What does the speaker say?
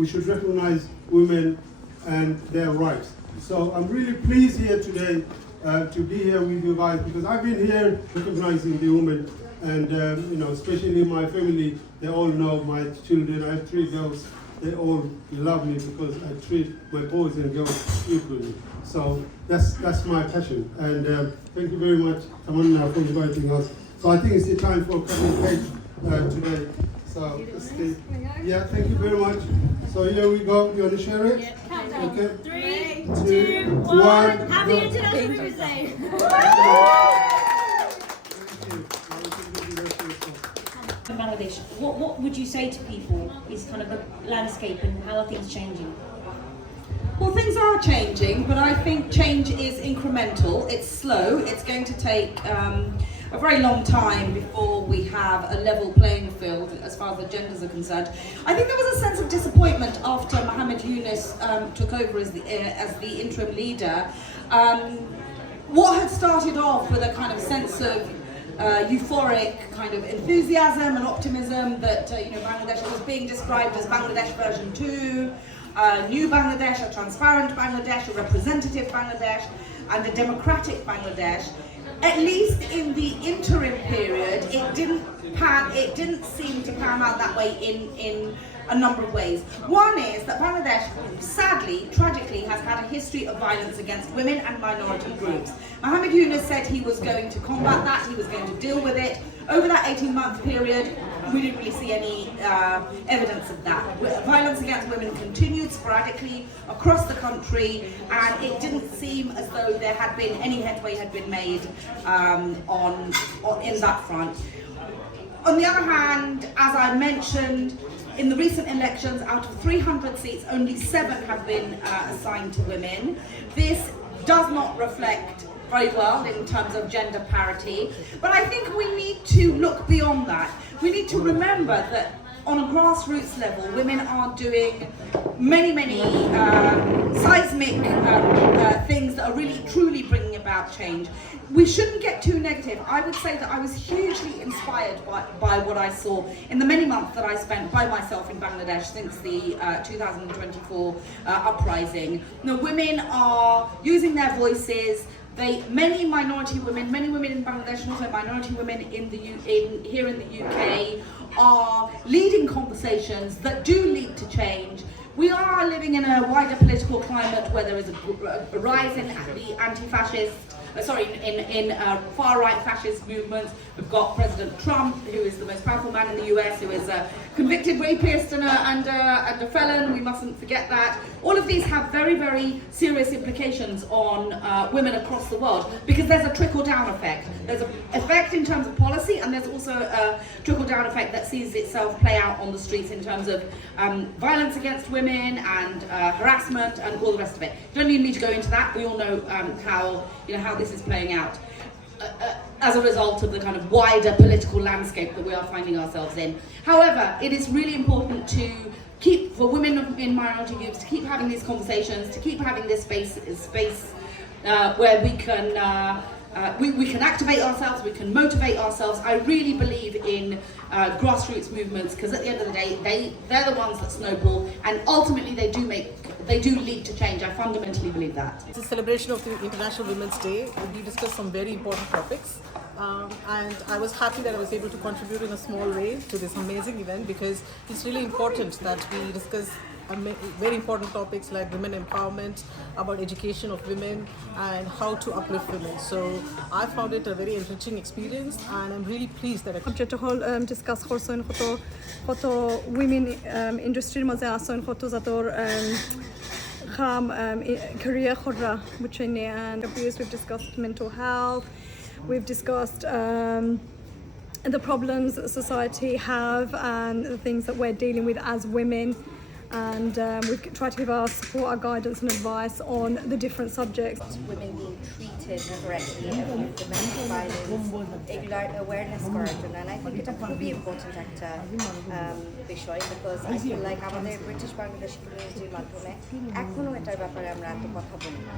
we should recognize women and their rights. So I'm really pleased here today to be here with you guys, because I've been here recognizing the women, and especially my family, they all know my children. I have 3 girls. They all love me because I treat my boys and girls equally. So that's my passion. And thank you very much, Tamanna, for inviting us. So I think it's the time for cutting cake today. So yeah, thank you very much. So here we go. You want to share it? Yeah. Okay. 3, 2, 2, 1. 1. Happy Go. International Women's Day. In Bangladesh, what would you say to people is kind of the landscape and how are things changing? Well, things are changing, but I think change is incremental. It's slow. It's going to take a very long time before we have a level playing field as far as the genders are concerned. I think there was a sense of disappointment after Muhammad Yunus took over as the interim leader. What had started off with a kind of sense of euphoric kind of enthusiasm and optimism that Bangladesh was being described as Bangladesh version 2, new Bangladesh, a transparent Bangladesh, a representative Bangladesh, and a democratic Bangladesh. At least in the interim period, it didn't seem to pan out that way in a number of ways. One is that Bangladesh, sadly, tragically, has had a history of violence against women and minority groups. Mohammed Yunus said he was going to combat that, he was going to deal with it. Over that 18-month period, we didn't really see any evidence of that. Violence against women continued sporadically across the country, and it didn't seem as though there had been any headway had been made in that front. On the other hand, as I mentioned, in the recent elections, out of 300 seats, only 7 have been assigned to women. This does not reflect very well in terms of gender parity, but I think we need to look beyond that. We need to remember that on a grassroots level, women are doing many seismic things that are really truly bringing about change. We shouldn't get too negative. I would say that I was hugely inspired by what I saw in the many months that I spent by myself in Bangladesh since the 2024 uprising. Women are using their voices. Many minority women, many women in Bangladesh, and also minority women here in the UK, are leading conversations that do lead to change. We are living in a wider political climate where there is a rise in the anti-fascist, in far-right fascist movements. We've got President Trump, who is the most powerful man in the US, who is a convicted rapist and a felon. We mustn't forget that. All of these have very serious implications on women across the world, because there's a trickle-down effect. There's an effect in terms of policy, and there's also a trickle-down effect that sees itself play out on the streets in terms of violence against women and harassment and all the rest of it. You don't need me to go into that. We all know how this is playing out as a result of the kind of wider political landscape that we are finding ourselves in. However, it is really important for women in minority groups to keep having these conversations, to keep having this space where we can activate ourselves, we can motivate ourselves. I really believe in grassroots movements, because at the end of the day, they're the ones that snowball, and ultimately they do lead to change. I fundamentally believe that. It's a celebration of the International Women's Day. We discussed some very important topics, and I was happy that I was able to contribute in a small way to this amazing event, because it's really important that we discuss very important topics like women empowerment, about education of women, and how to uplift women. So I found it a very enriching experience, and I'm really pleased that I could discuss কত women industry মাঝে আছেন কত জাতর career khorra buchene, and we've discussed mental health, we've discussed the problems that society have and the things that we're dealing with as women. And we've tried to give our support, our guidance and advice on the different subjects. Women being treated correctly with domestic violence, এগুলার awareness করার জন্য, and I think এটা খুবই important একটা বিষয়, because I feel like আমাদের British Bangladesh কমিউনিটির মাধ্যমে এখনো এটার ব্যাপারে আমরা এত কথা বলি না।